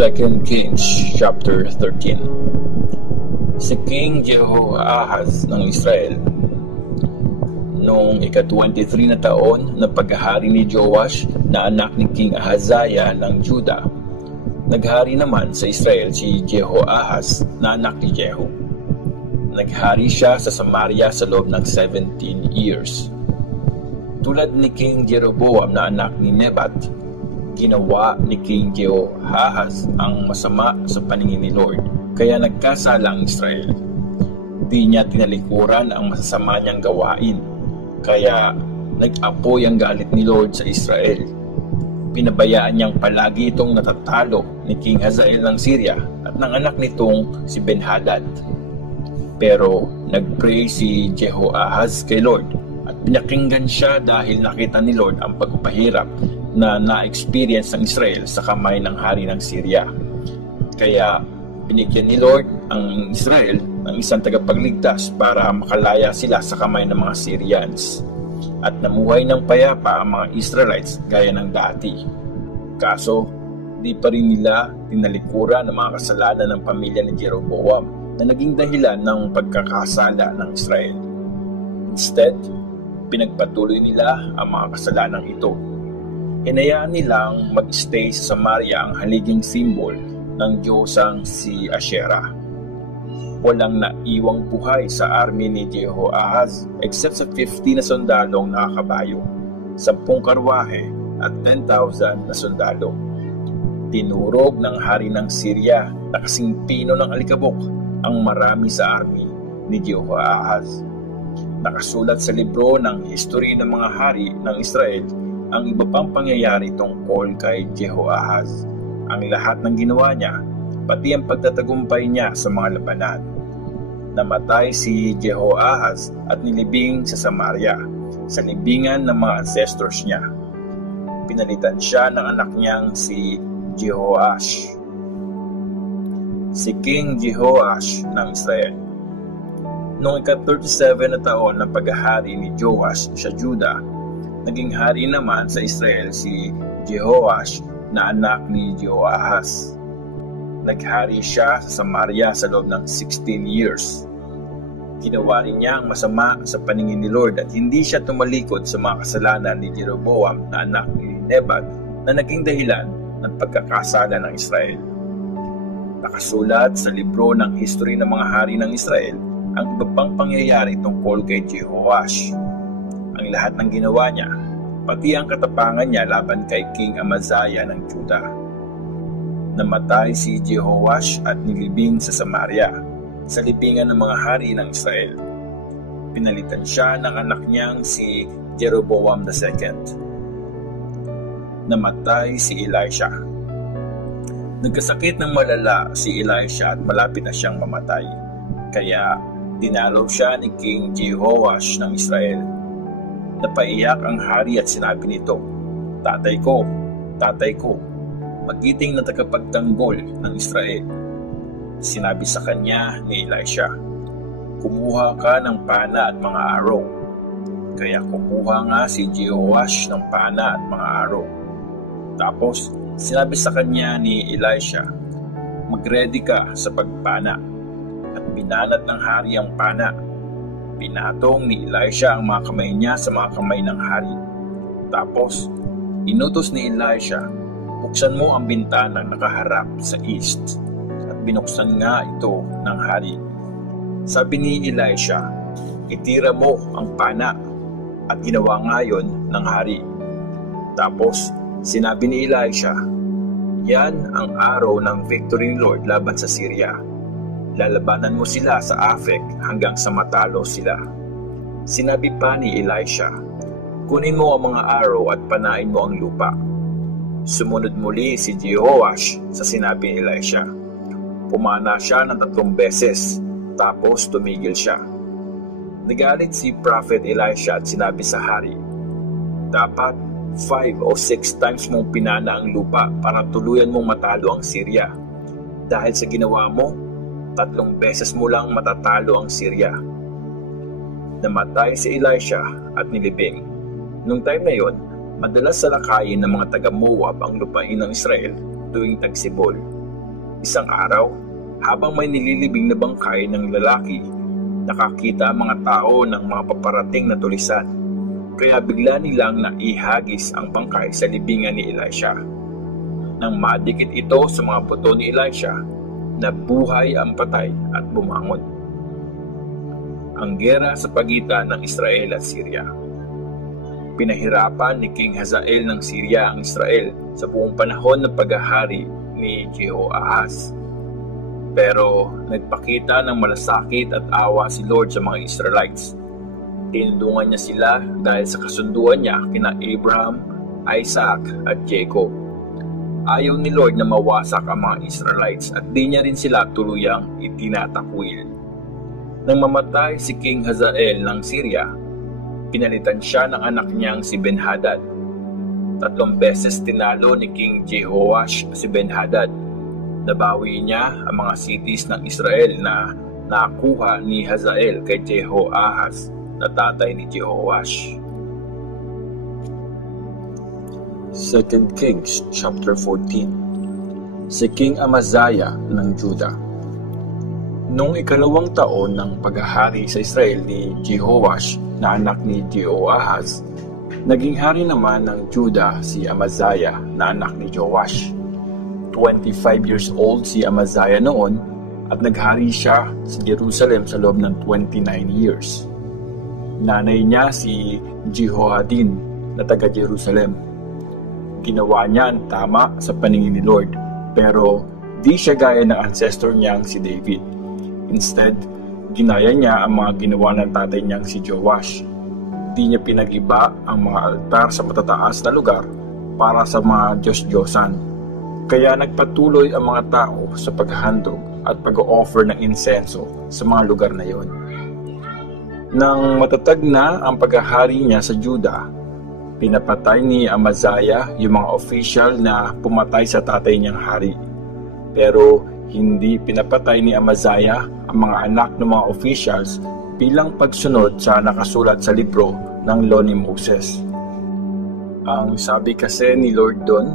2 Kings chapter 13. Si King Jehoahaz ng Israel, noong ika-23 na taon na paghahari ni Joash na anak ni King Ahaziah ng Juda, naghari naman sa Israel si Jehoahaz na anak ni Jehu. Naghari siya sa Samaria sa loob ng 17 years. Tulad ni King Jeroboam na anak ni Nebat, ginawa ni King Jehoahaz ang masama sa paningin ni Lord, kaya nagkasala ang Israel. Di niya tinalikuran ang masasama niyang gawain, kaya nag-apoy ang galit ni Lord sa Israel. Pinabayaan niyang palagi itong natatalo ni King Hazael ng Syria at ng anak nitong si Ben-Hadad. Pero nag-pray si Jehoahaz kay Lord at pinakinggan siya dahil nakita ni Lord ang pagpapahirap na na-experience ng Israel sa kamay ng hari ng Syria. Kaya binigyan ni Lord ang Israel ng isang tagapagligtas para makalaya sila sa kamay ng mga Syrians. At namuhay ng payapa ang mga Israelites gaya ng dati. Kaso, di pa rin nila tinalikuran ang mga kasalanan ng pamilya ni Jeroboam na naging dahilan ng pagkakasala ng Israel. Instead, pinagpatuloy nila ang mga kasalanang ito. Hinayaan nilang mag-stay sa Samaria ang haliging simbol ng Diyosang si Asherah. Walang naiwang buhay sa army ni Jehoahaz except sa 50 na sundalong nakakabayo, 10 karwahe at 10,000 na sundalo. Tinurog ng hari ng Syria na kasing pino ng alikabok ang marami sa army ni Jehoahaz. Nakasulat sa libro ng history ng mga hari ng Israel ang iba pang pangyayari tungkol kay Jehoahaz, ang lahat ng ginawa niya, pati ang pagtatagumpay niya sa mga labanan. Namatay si Jehoahaz at nilibing sa Samaria, sa libingan ng mga ancestors niya. Pinalitan siya ng anak niyang si Jehoash. Si King Jehoash ng Israel. Noong ika-37 na taon ng paghahari ni Joash sa Juda, naging hari naman sa Israel si Jehoash na anak ni Jehoahaz. Naghari siya sa Samaria sa loob ng 16 years. Ginawa rin niya ang masama sa paningin ni Lord at hindi siya tumalikod sa mga kasalanan ni Jeroboam na anak ni Nebat na naging dahilan ng pagkakasala ng Israel. Nakasulat sa libro ng history ng mga hari ng Israel ang iba pang pangyayari tungkol kay Jehoash. Ang lahat ng ginawa niya, pati ang katapangan niya laban kay King Amaziah ng Juda. Namatay si Jehoash at nilibing sa Samaria, sa libingan ng mga hari ng Israel. Pinalitan siya ng anak niyang si Jeroboam II. Namatay si Elisha. Nagkasakit ng malala si Elisha at malapit na siyang mamatay. Kaya dinalaw siya ni King Jehoash ng Israel. Napaiyak ang hari at sinabi nito, tatay ko, magiting na tagapagtanggol ng Israel." Sinabi sa kanya ni Elisha, "Kumuha ka ng pana at mga araw." Kaya kumuha nga si Jehoash ng pana at mga araw. Tapos sinabi sa kanya ni Elisha, "Mag-ready ka sa pagpana." At binanat ng hari ang pana. Pinatong ni Elisha ang mga kamay niya sa mga kamay ng hari. Tapos, inutos ni Elisha, "Buksan mo ang bintanang nakaharap sa east." At binuksan nga ito ng hari. Sabi ni Elisha, "Itira mo ang pana." At ginawa nga yon ng hari. Tapos, sinabi ni Elisha, "Yan ang araw ng victory ni Lord laban sa Syria. Lalabanan mo sila sa Afek hanggang sa matalo sila." Sinabi pa ni Elisha, "Kunin mo ang mga araw at panain mo ang lupa." Sumunod muli si Jehoash sa sinabi ni Elisha. Pumana siya ng 3 beses, tapos tumigil siya. Nagalit si Prophet Elisha at sinabi sa hari, "Dapat 5 o 6 times mong pinana ang lupa para tuluyan mong matalo ang Syria. Dahil sa ginawa mo, 3 beses mo lang matatalo ang Syria." Namatay si Elisha at nilibing. Nung time na yon, madalas salakayin ng mga taga-Moab ang lupain ng Israel tuwing tagsibol. Isang araw, habang may nililibing na bangkay ng lalaki, nakakita ang mga tao ng mga paparating na tulisan. Kaya bigla nilang naihagis ang bangkay sa libingan ni Elisha. Nang madikit ito sa mga buto ni Elisha, nabuhay ang patay at bumangon. Ang giyera sa pagitan ng Israel at Syria. Pinahirapan ni King Hazael ng Syria ang Israel sa buong panahon ng paghahari ni Jehoahaz. Pero nagpakita ng malasakit at awa si Lord sa mga Israelites. Tinulungan niya sila dahil sa kasunduan niya kina Abraham, Isaac at Jacob. Ayaw ni Lord na mawasak ang mga Israelites at di niya rin sila tuluyang itinatakwil. Nang mamatay si King Hazael ng Syria, pinalitan siya ng anak niyang si Ben-Hadad. 3 beses tinalo ni King Jehoash si Ben-Hadad. Nabawi niya ang mga cities ng Israel na nakuha ni Hazael kay Jehoahaz na tatay ni Jehoash. 2 Kings chapter 14. Si King Amaziah ng Juda. Noong 2 taon ng paghahari sa Israel ni Jehoash na anak ni Jehoahaz, naging hari naman ng Juda si Amaziah na anak ni Joash. 25 years old si Amaziah noon at naghari siya sa Jerusalem sa loob ng 29 years. Nanay niya si Jehoadin na taga Jerusalem. Ginawa niya ang tama sa paningin ni Lord, pero di siya gaya ng ancestor niyang si David. Instead, ginaya niya ang mga ginawa ng tatay niyang si Joash. Di niya pinag-iba ang mga altar sa matataas na lugar para sa mga Diyos-Diyosan. Kaya nagpatuloy ang mga tao sa paghahandog at pag-o-offer ng insenso sa mga lugar na iyon. Nang matatag na ang paghahari niya sa Juda, pinapatay ni Amaziah yung mga official na pumatay sa tatay niyang hari. Pero hindi pinapatay ni Amaziah ang mga anak ng mga officials bilang pagsunod sa nakasulat sa libro ng Law ni Moses. Ang sabi kasi ni Lord doon,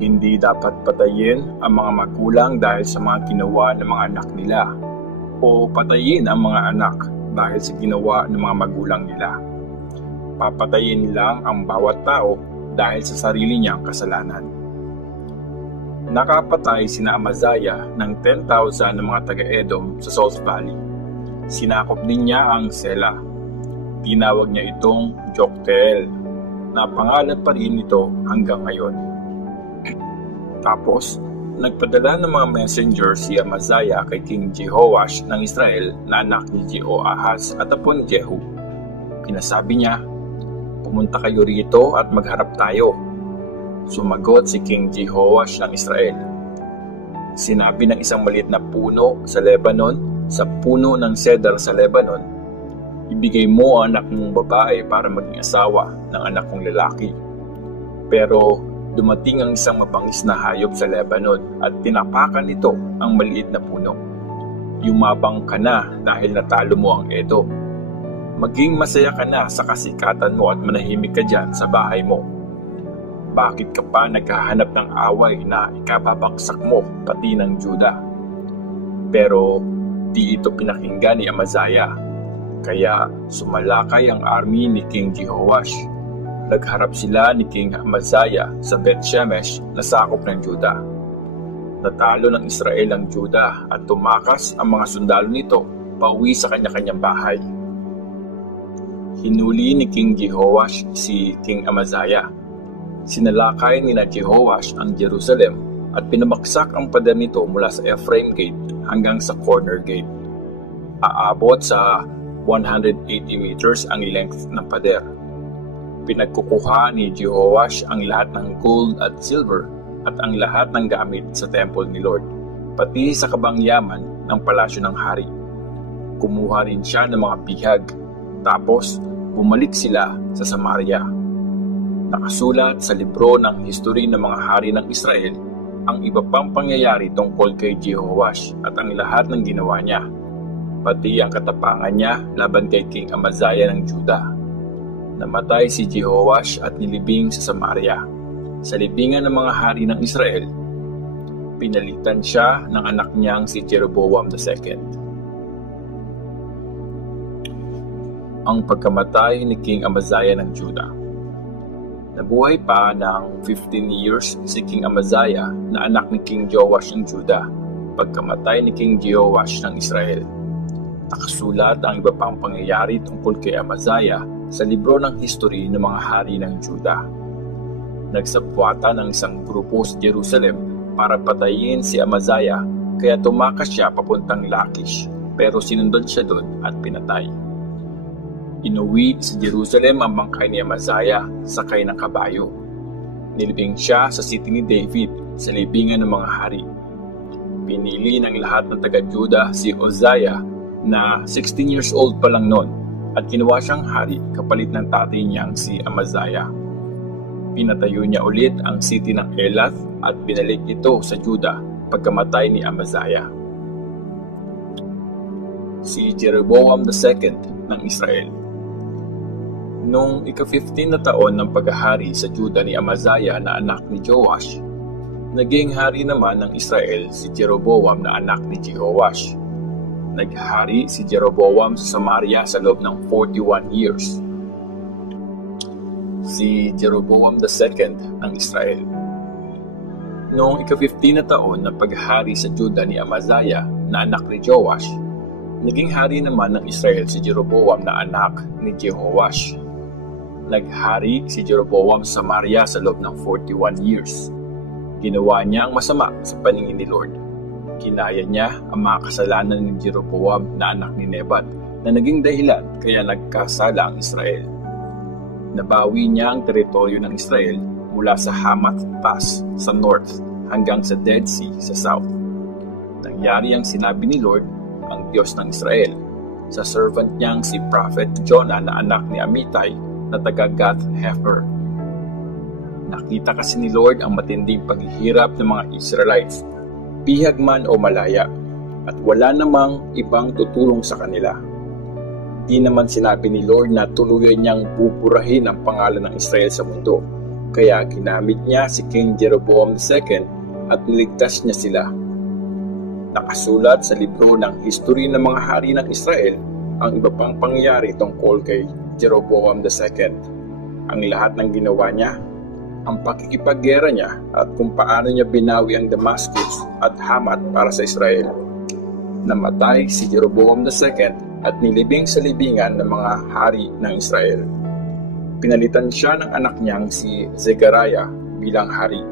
hindi dapat patayin ang mga magulang dahil sa mga ginawa ng mga anak nila o patayin ang mga anak dahil sa ginawa ng mga magulang nila. Papatayin lang ang bawat tao dahil sa sarili niyang kasalanan. Nakapatay sina Amaziah ng 10,000 ng mga taga-Edom sa Salt Valley. Sinakop din niya ang Sela. Tinawag niya itong Joktheel, na pangalan pa rin ito hanggang ngayon. Tapos, nagpadala ng mga messenger si Amaziah kay King Jehoash ng Israel na anak ni Jehoahaz at apo ni Jehu. Pinasabi niya, "Pumunta kayo rito at magharap tayo." Sumagot si King Jehoash ng Israel. Sinabi ng isang maliit na puno sa Lebanon, sa puno ng cedar sa Lebanon, "Ibigay mo ang anak mong babae para maging asawa ng anak kong lalaki." Pero dumating ang isang mabangis na hayop sa Lebanon at tinapakan nito ang maliit na puno. "Yumabang ka na dahil natalo mo ang Edom. Maging masaya ka na sa kasikatan mo at manahimik ka dyan sa bahay mo. Bakit ka pa naghahanap ng away na ikababagsak mo pati ng Juda?" Pero di ito pinakinggan ni Amaziah, kaya sumalakay ang army ni King Jehoash. Nagharap sila ni King Amaziah sa Beth-Shemesh na sakop ng Juda. Natalo ng Israel ang Juda at tumakas ang mga sundalo nito pauwi sa kanya-kanyang bahay. Hinuli ni King Jehoash si King Amaziah. Sinalakay ni Jehoash ang Jerusalem at pinabaksak ang pader nito mula sa Ephraim Gate hanggang sa Corner Gate. Aabot sa 180 meters ang length ng pader. Pinagkukuha ni Jehoash ang lahat ng gold at silver at ang lahat ng gamit sa temple ni Lord, pati sa kabangyaman ng palasyo ng hari. Kumuha rin siya ng mga bihag, tapos bumalik sila sa Samaria. Nakasulat sa libro ng history ng mga hari ng Israel ang iba pang pangyayari tungkol kay Jehoash at ang lahat ng ginawa niya, pati ang katapangan niya laban kay King Amaziah ng Juda. Namatay si Jehoash at nilibing sa Samaria, sa libingan ng mga hari ng Israel. Pinalitan siya ng anak niyang si Jeroboam II. Ang pagkamatay ni King Amaziah ng Juda. Nabuhay pa ng 15 years si King Amaziah na anak ni King Joash ng Juda, pagkamatay ni King Jehoash ng Israel. Nakasulat ang iba pang pangyayari tungkol kay Amaziah sa libro ng history ng mga hari ng Juda. Nagsagwata ng isang grupo sa Jerusalem para patayin si Amaziah, kaya tumakas siya papuntang Lachish, pero sinundan siya doon at pinatay. Inuwi sa Jerusalem ang bangkay ni Amaziah sakay ng kabayo. Nilibing siya sa city ni David sa libingan ng mga hari. Pinili ng lahat ng taga-Juda si Uzziah na 16 years old pa lang noon at ginawa siyang hari kapalit ng tatay niyang si Amaziah. Pinatayo niya ulit ang city ng Elath at binalik ito sa Juda pagkamatay ni Amaziah. Si Jeroboam II ng Israel. Noong ika-15 na taon ng paghahari sa Juda ni Amaziah na anak ni Joash, naging hari naman ng Israel si Jeroboam na anak ni Jehoash. Naghari si Jeroboam sa Samaria sa loob ng 41 years. Si Jeroboam II ng Israel. Noong ika-15 na taon ng paghahari sa Juda ni Amaziah na anak ni Joash, naging hari naman ng Israel si Jeroboam na anak ni Jehoash. Naghari si Jeroboam sa Samaria sa loob ng 41 years. Ginawa niya ang masama sa paningin ni Lord. Kinaya niya ang mga kasalanan ni Jeroboam na anak ni Nebat na naging dahilan kaya nagkasala ang Israel. Nabawi niya ang teritoryo ng Israel mula sa Hamath Pass sa north hanggang sa Dead Sea sa south. Nangyari ang sinabi ni Lord, ang Diyos ng Israel, sa servant niyang si Prophet Jonah na anak ni Amittai na taga Gath-Hepher. Nakita kasi ni Lord ang matinding paghihirap ng mga Israelites, bihag man o malaya, at wala namang ibang tutulong sa kanila. Di naman sinabi ni Lord na tuluyan niyang buburahin ang pangalan ng Israel sa mundo, kaya ginamit niya si King Jeroboam II at niligtas niya sila. Nakasulat sa libro ng history ng mga hari ng Israel ang iba pang pangyayari tungkol kay Jeroboam II. Ang lahat ng ginawa niya, ang pakikipaggera niya at kung paano niya binawi ang Damascus at Hamat para sa Israel. Namatay si Jeroboam II at nilibing sa libingan ng mga hari ng Israel. Pinalitan siya ng anak niyang si Zechariah bilang hari